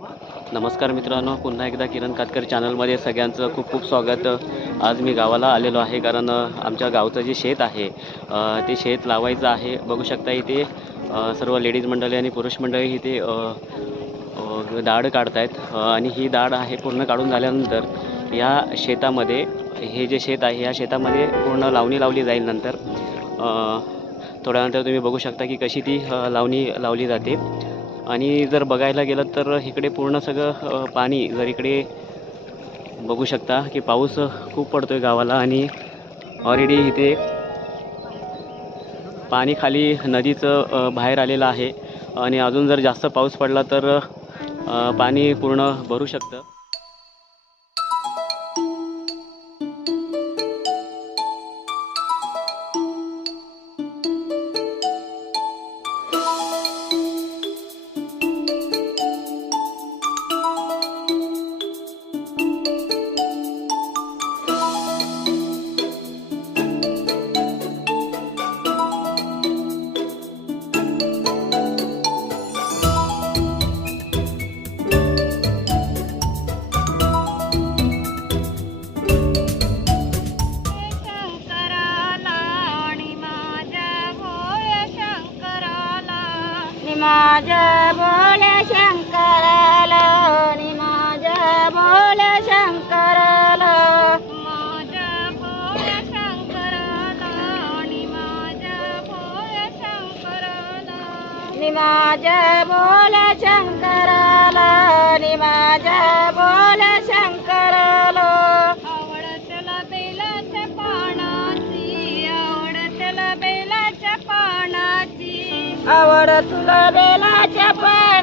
नमस्कार मित्रांनो, पुन्हा एकदा किरण कातकर चॅनलमध्ये सगळ्यांचं खूप खूप स्वागत। आज मी गावाला आलेलो आहे कारण आमच्या गावचं जे शेत आहे ते शेत लावायचं आहे। बघू शकता इथे सर्व लेडीज मंडळी आणि पुरुष मंडळी इथे दाढ काढतायत आणि ही दाढ आहे पूर्ण काढून झाल्यानंतर या शेतामध्ये हे जे शेत आहे या शेतामध्ये पूर्ण लावणी लावली जाईल। नंतर थोड्यानंतर तुम्ही बघू शकता की कशी ती लावणी लावली जाते। आणि जर बघायला गेलं तर इकडे पूर्ण सगळं पाणी, जर इकडे बघू शकता की पाऊस खूप पडतोय गावाला आणि ऑलरेडी इथे पाणी खाली नदीचं बाहेर आलेलं आहे आणि अजून जर जास्त पाऊस पडला तर पाणी पूर्ण भरू शकतं। माझ्या भोल्या शंकराला, माझ्या भोल्या शंकराला, माझ्या भोल्या शंकराला, माझ्या भोल्या शंकराला, माझ्या भोल्या शंकराला, माझ्या भोल्या शंकराला। आवडतला बेलाच्या पानाची, आवडतला बेलाच्या पानाची, आवड तुला बेलाच्या पानाची,